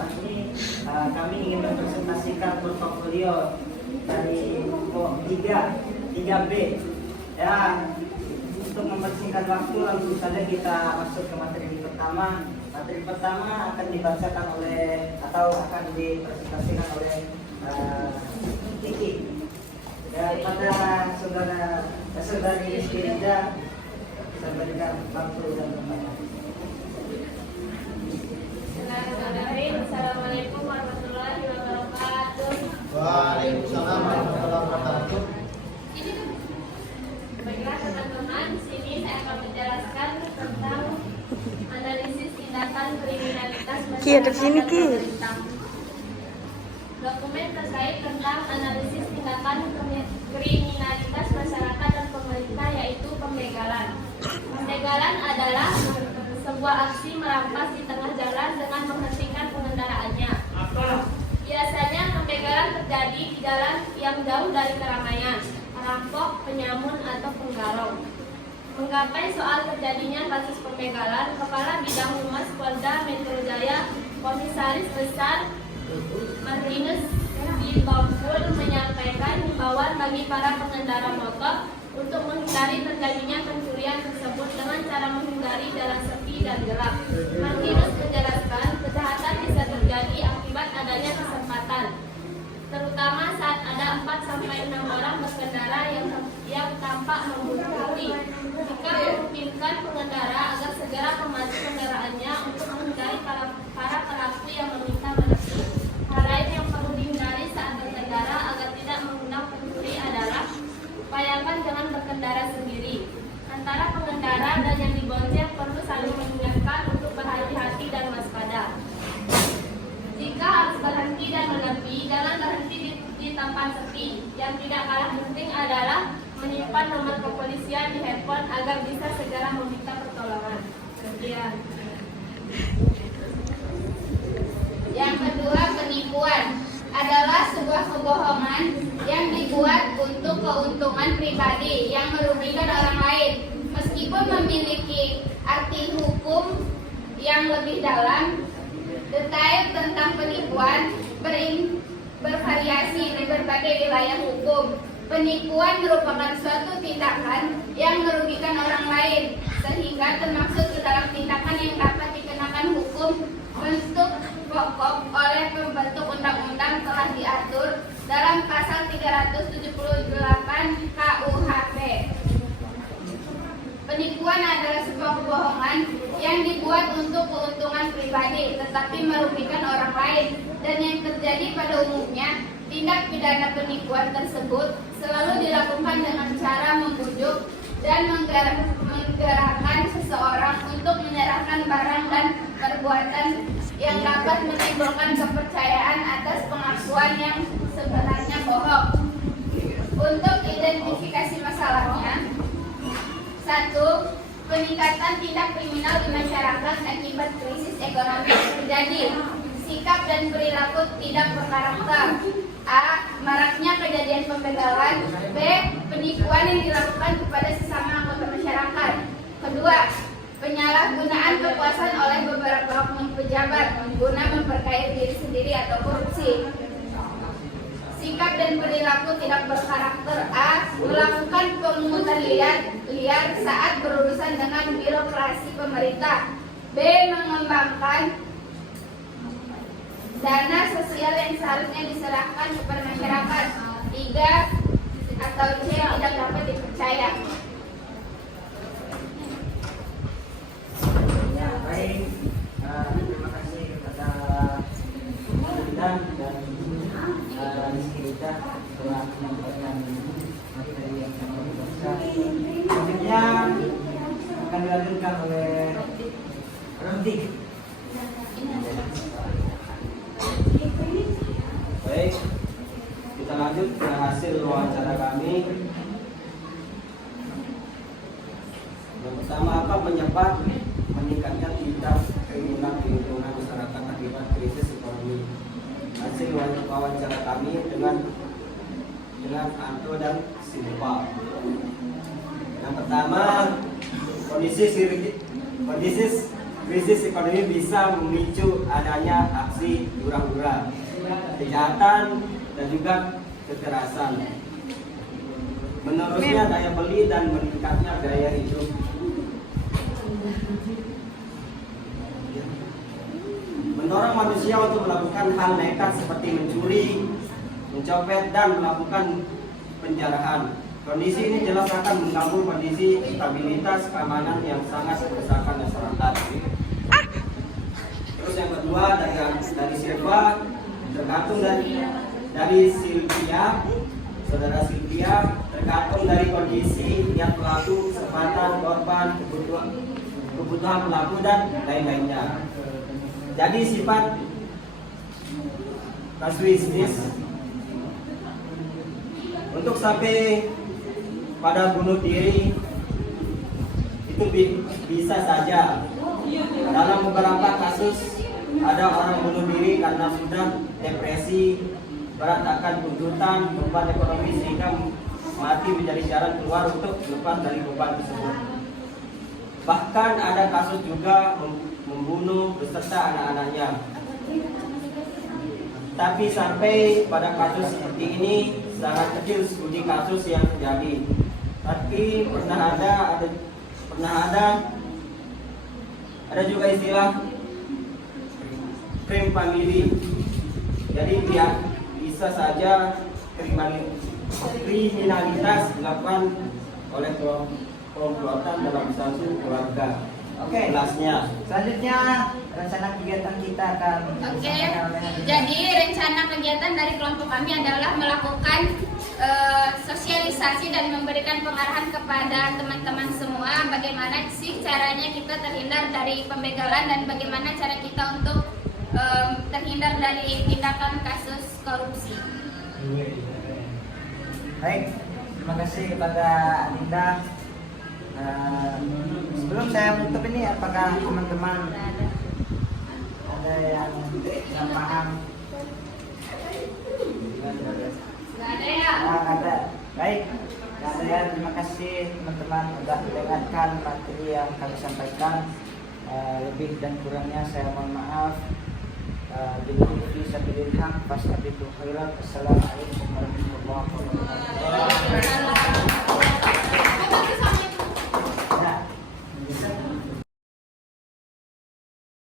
tempat ini kami ingin mempresentasikan portofolio dari 3B. Ya, untuk mempersingkat waktu langsung saja kita masuk ke materi pertama. Materi pertama akan dibacakan oleh atau akan dipresentasikan oleh Kiki. Daripada saudari Rizky Rida, saya berikan waktu dan pertanyaan. Assalamualaikum warahmatullahi wabarakatuh. Waalaikumsalam warahmatullahi wabarakatuh. Baiklah teman-teman, sini saya akan menjelaskan tentang analisis tindakan kriminalitas masyarakat dan pemerintah. Dokumen terkait tentang analisis tindakan kriminalitas masyarakat dan pemerintah yaitu pembegalan. Pembegalan adalah sebuah aksi merampas di tengah jalan dengan menghentikan pengendaraannya. Biasanya pembegalan terjadi di jalan yang jauh dari keramaian, perampok, penyamun, atau penggalau. Menggapai soal terjadinya kasus pembegalan, Kepala Bidang Humas Polda Metro Jaya, Komisaris Besar Martinus Bidbangkul menyampaikan himbauan bagi para pengendara motor untuk menghindari terjadinya pencurian tersebut dengan cara menghindari jalan sepi dan gelap. Martinus menjelaskan kejahatan bisa terjadi akibat adanya kesempatan, terutama saat ada 4-6 orang berkendara yang tampak membuntuti. Jika memungkinkan pengendara agar segera memacu kendaraannya untuk menghindari para pelaku yang meminta menepi. Hal lain yang perlu dihindari saat berkendara agar tidak mengundang pencuri adalah upayakan jangan berkendara sendiri. Antara pengendara dan yang dibonceng perlu saling mengingatkan untuk berhati-hati dan waspada. Jika harus berhenti dan menepi, jangan berhenti di tempat sepi. Yang tidak kalah penting adalah menyimpan nomor kepolisian di handphone agar bisa segera meminta pertolongan. Sekian. Yang kedua, penipuan adalah sebuah kebohongan yang dibuat untuk keuntungan pribadi yang merugikan orang lain. Meskipun memiliki arti hukum yang lebih dalam, detail tentang penipuan bervariasi di berbagai wilayah hukum. Penipuan merupakan suatu tindakan yang merugikan orang lain, sehingga termasuk ke dalam tindakan yang dapat dikenakan hukum. Bentuk pokok oleh pembentuk undang-undang telah diatur dalam pasal 378 KUHP. Penipuan adalah sebuah kebohongan yang dibuat untuk keuntungan pribadi tetapi merugikan orang lain, dan yang terjadi pada umumnya tindak pidana penipuan tersebut selalu dilakukan dengan cara membujuk dan menggerakkan seseorang untuk menyerahkan barang dan perbuatan yang dapat menimbulkan kepercayaan atas pengakuan yang sebenarnya bohong. Untuk identifikasi masalahnya: 1. Peningkatan tindak kriminal di masyarakat akibat krisis ekonomi yang terjadi. Sikap dan perilaku tidak berkarakter. A. Maraknya kejadian pembegalan. B. Penipuan yang dilakukan kepada sesama anggota masyarakat. Kedua, penyalahgunaan kekuasaan oleh beberapa oknum pejabat guna memperkaya diri sendiri atau korupsi. Sikap dan perilaku tidak berkarakter. A. Melakukan pemungutan liar saat berurusan dengan birokrasi pemerintah. B. Mengembangkan dana sosial yang seharusnya diserahkan kepada masyarakat. 3. Atau C. Tidak dapat dipercaya. Ya, baik. Terima kasih kepada Bunda dan Rizky Rida telah menyampaikan materi yang sangat besar. Selanjutnya akan dilanjutkan oleh Rodi. Baik, kita lanjut ke hasil wawancara kami. Yang pertama, apa penyebab meningkatnya tindak kriminal di lingkungan masyarakat akibat krisis ekonomi? Hasil wawancara kami dengan Anto dan Silva. Yang pertama, kondisi krisis ekonomi bisa memicu adanya aksi hura-hura, kejahatan, dan juga kekerasan. Menurutnya daya beli dan meningkatnya gaya hidup. Mendorong manusia untuk melakukan hal nekat seperti mencuri, mencopet, dan melakukan penjarahan. Kondisi ini jelas akan mengganggu kondisi stabilitas keamanan yang sangat meresahkan masyarakat. Terus yang kedua dari Silva, tergantung dari Sylvia, saudara Sylvia, tergantung dari kondisi yang pelaku, kesempatan korban, kebutuhan pelaku dan lain-lainnya. Jadi sifat kasuistis untuk sampai pada bunuh diri itu bisa saja. Dalam beberapa kasus ada orang bunuh diri karena sudah depresi, berat akan tuntutan, beban ekonomi sehingga mati menjadi jalan keluar untuk lepas dari beban tersebut. Bahkan ada kasus juga membunuh beserta anak-anaknya. Tapi sampai pada kasus seperti ini sangat kecil studi kasus yang terjadi. Tapi pernah ada juga istilah crime family. Jadi bisa saja kriminalitas dilakukan oleh komplotan dalam satu keluarga. Oke, lastnya. Selanjutnya rencana kegiatan kita akan Oke, jadi rencana kegiatan dari kelompok kami adalah melakukan sosialisasi dan memberikan pengarahan kepada teman-teman semua bagaimana sih caranya kita terhindar dari pembegalan dan bagaimana cara kita untuk terhindar dari tindakan kasus korupsi. Baik, terima kasih kepada Dinda. Sebelum saya menutup ini, apakah teman-teman ada yang paham? Nggak ada ya? Ada. Baik, saya terima kasih teman-teman sudah mendengarkan materi yang kami sampaikan. Lebih dan kurangnya saya mohon maaf. Assalamualaikum warahmatullahi wabarakatuh.